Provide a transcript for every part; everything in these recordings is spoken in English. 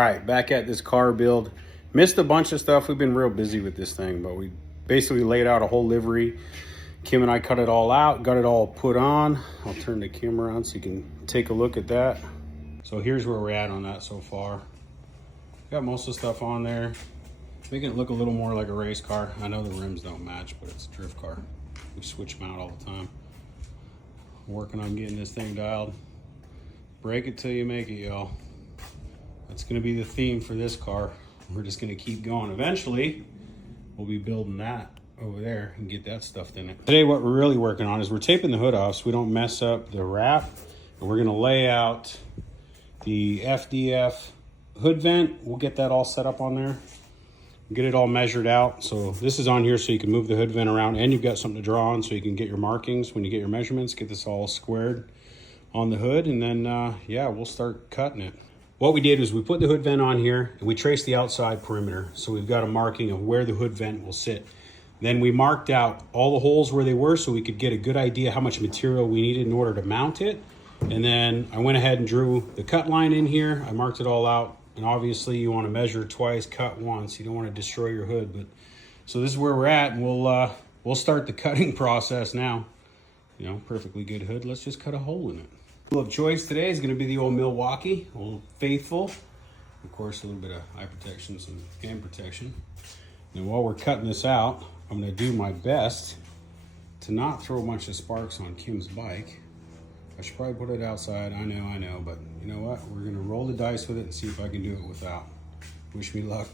All right, back at this car build. Missed a bunch of stuff. We've been real busy with this thing, but we basically laid out a whole livery. Kim and I cut it all out, got it all put on. I'll turn the camera on so you can take a look at that. So here's where we're at on that so far. Got most of the stuff on there. Making it look a little more like a race car. I know the rims don't match, but it's a drift car. We switch them out all the time. Working on getting this thing dialed. Break it till you make it, y'all. That's gonna be the theme for this car. We're just gonna keep going. Eventually, we'll be building that over there and get that stuffed in it. Today, what we're really working on is we're taping the hood off so we don't mess up the wrap. And we're gonna lay out the FDF hood vent. We'll get that all set up on there. Get it all measured out. So this is on here so you can move the hood vent around, and you've got something to draw on so you can get your markings when you get your measurements. Get this all squared on the hood, and then yeah, we'll start cutting it. What we did was we put the hood vent on here and we traced the outside perimeter. So we've got a marking of where the hood vent will sit. Then we marked out all the holes where they were so we could get a good idea how much material we needed in order to mount it. And then I went ahead and drew the cut line in here. I marked it all out. And obviously you want to measure twice, cut once. You don't want to destroy your hood. But so this is where we're at, and we'll start the cutting process now. You know, perfectly good hood. Let's just cut a hole in it. Tool of choice today is going to be the old Milwaukee, Old Faithful. Of course, a little bit of eye protection, some hand protection. And while we're cutting this out, I'm going to do my best to not throw a bunch of sparks on Kim's bike. I should probably put it outside. I know, but you know what? We're going to roll the dice with it and see if I can do it without. Wish me luck.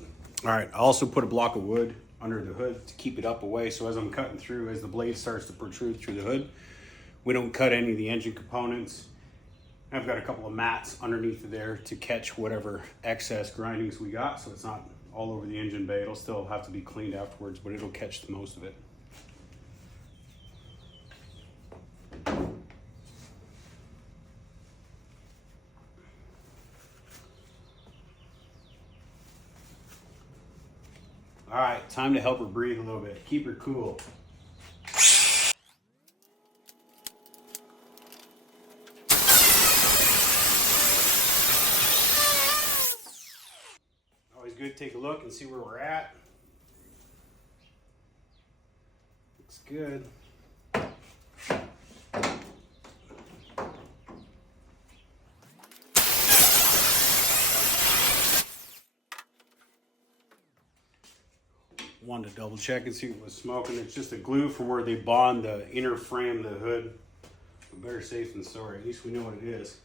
All right, I also put a block of wood under the hood to keep it up away. So as I'm cutting through, as the blade starts to protrude through the hood, we don't cut any of the engine components. I've got a couple of mats underneath of there to catch whatever excess grindings we got, so it's not all over the engine bay. It'll still have to be cleaned afterwards, but it'll catch the most of it. All right, time to help her breathe a little bit. Keep her cool. Good, take a look and see where we're at. Looks good. Wanted to double check and see what was smoking. It's just a glue from where they bond the inner frame of the hood. But better safe than sorry. At least we know what it is.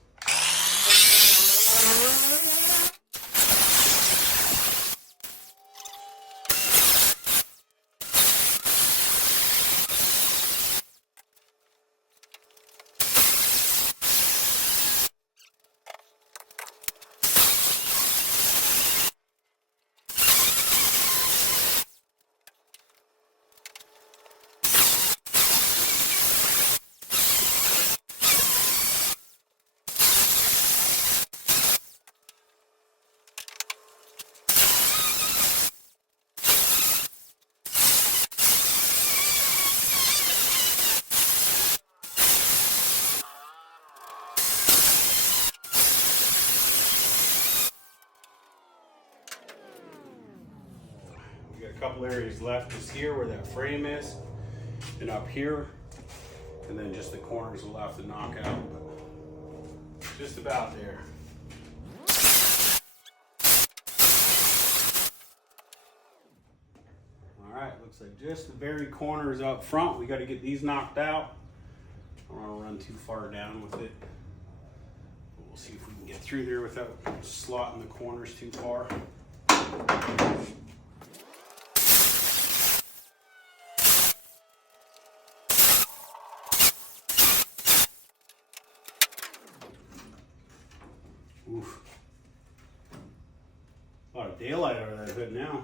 Couple areas left is here where that frame is, and up here, and then just the corners we'll have to knock out, but just about there. All right, looks like just the very corners up front. We got to get these knocked out. I don't want to run too far down with it, but we'll see if we can get through there without slotting the corners too far. Oof. A lot of daylight out of that hood now.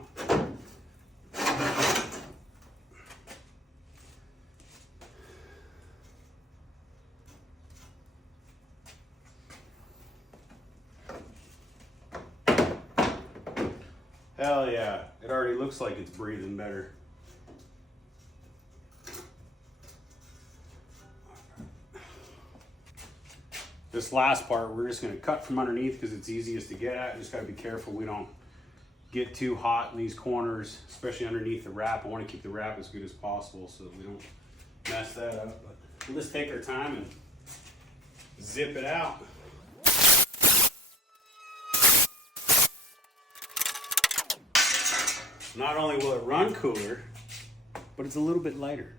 Hell yeah, it already looks like it's breathing better. This last part, we're just gonna cut from underneath because it's easiest to get at. Just gotta be careful we don't get too hot in these corners, especially underneath the wrap. I wanna keep the wrap as good as possible so that we don't mess that up. But we'll just take our time and zip it out. Not only will it run cooler, but it's a little bit lighter.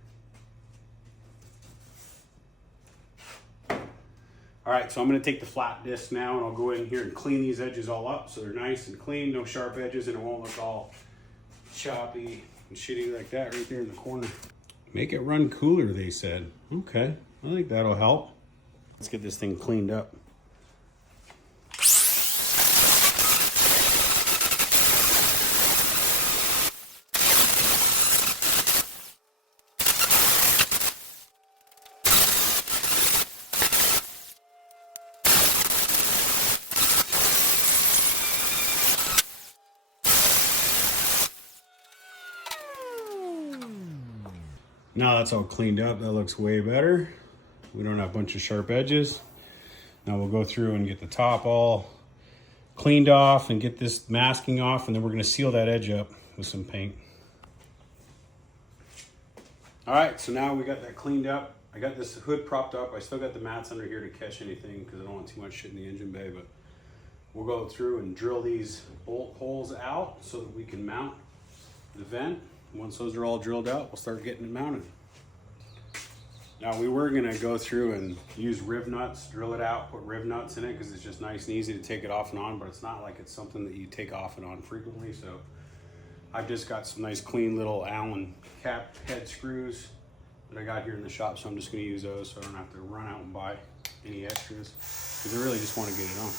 All right, so I'm gonna take the flat disc now and I'll go in here and clean these edges all up so they're nice and clean, no sharp edges, and it won't look all choppy and shitty like that right there in the corner. Make it run cooler, they said. Okay, I think that'll help. Let's get this thing cleaned up. Now that's all cleaned up, that looks way better. We don't have a bunch of sharp edges. Now we'll go through and get the top all cleaned off and get this masking off, and then we're gonna seal that edge up with some paint. All right, so now we got that cleaned up. I got this hood propped up. I still got the mats under here to catch anything because I don't want too much shit in the engine bay, but we'll go through and drill these bolt holes out so that we can mount the vent. Once those are all drilled out, we'll start getting it mounted. Now we were gonna go through and use riv nuts, drill it out, put riv nuts in it because it's just nice and easy to take it off and on, but it's not like it's something that you take off and on frequently. So I've just got some nice clean little Allen cap head screws that I got here in the shop, so I'm just gonna use those so I don't have to run out and buy any extras because I really just wanna get it on.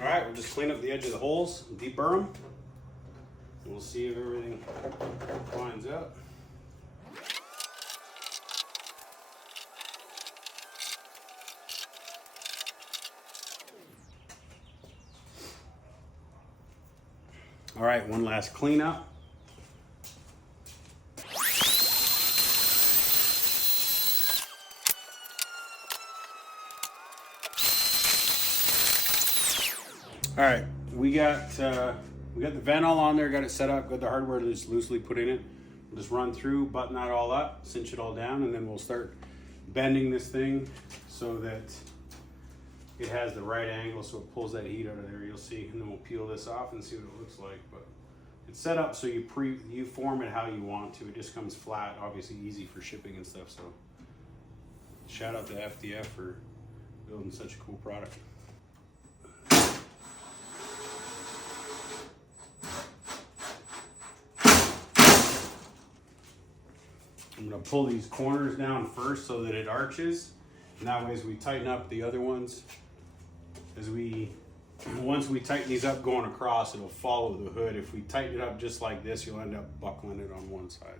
All right, we'll just clean up the edge of the holes, deburr them, and we'll see if everything lines up. All right, one last cleanup. All right, we got the vent all on there, got it set up, got the hardware just loosely put in it. We'll just run through, button that all up, cinch it all down, and then we'll start bending this thing so that it has the right angle so it pulls that heat out of there, you'll see. And then we'll peel this off and see what it looks like. But it's set up so you form it how you want to. It just comes flat, obviously easy for shipping and stuff. So shout out to FDF for building such a cool product. I'm gonna pull these corners down first so that it arches. And that way as we tighten up the other ones, once we tighten these up going across, it'll follow the hood. If we tighten it up just like this, you'll end up buckling it on one side.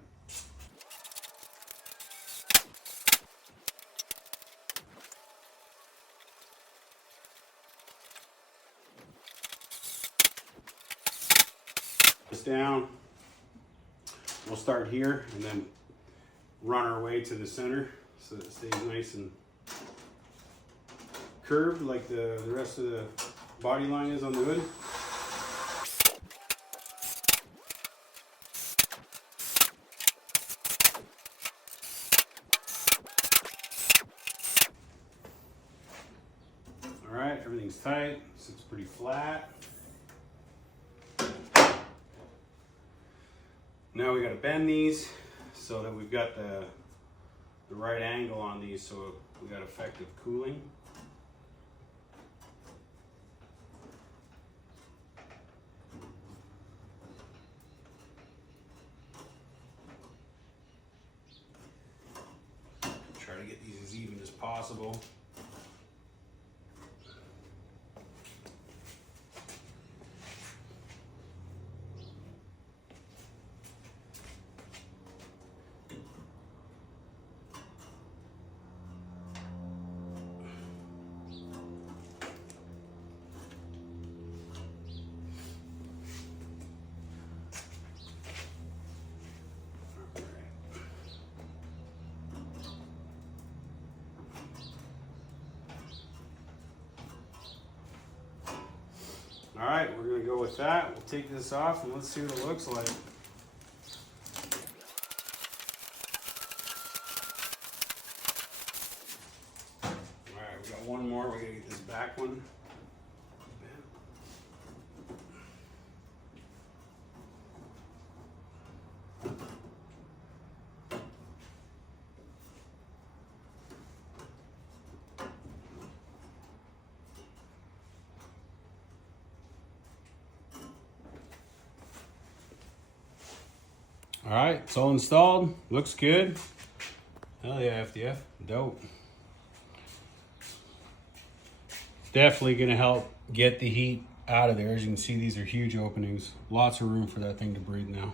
This down, we'll start here and then run our way to the center so that it stays nice and curved like the rest of the body line is on the hood. All right, everything's tight, sits pretty flat. Now we got to bend these so that we've got the right angle on these so we got effective cooling. Try to get these as even as possible. All right, we're gonna go with that. We'll take this off and let's see what it looks like. All right, we got one more. We gotta get this back one. All right, it's all installed. Looks good. Hell yeah, FDF. Dope. Definitely gonna help get the heat out of there. As you can see, these are huge openings. Lots of room for that thing to breathe now.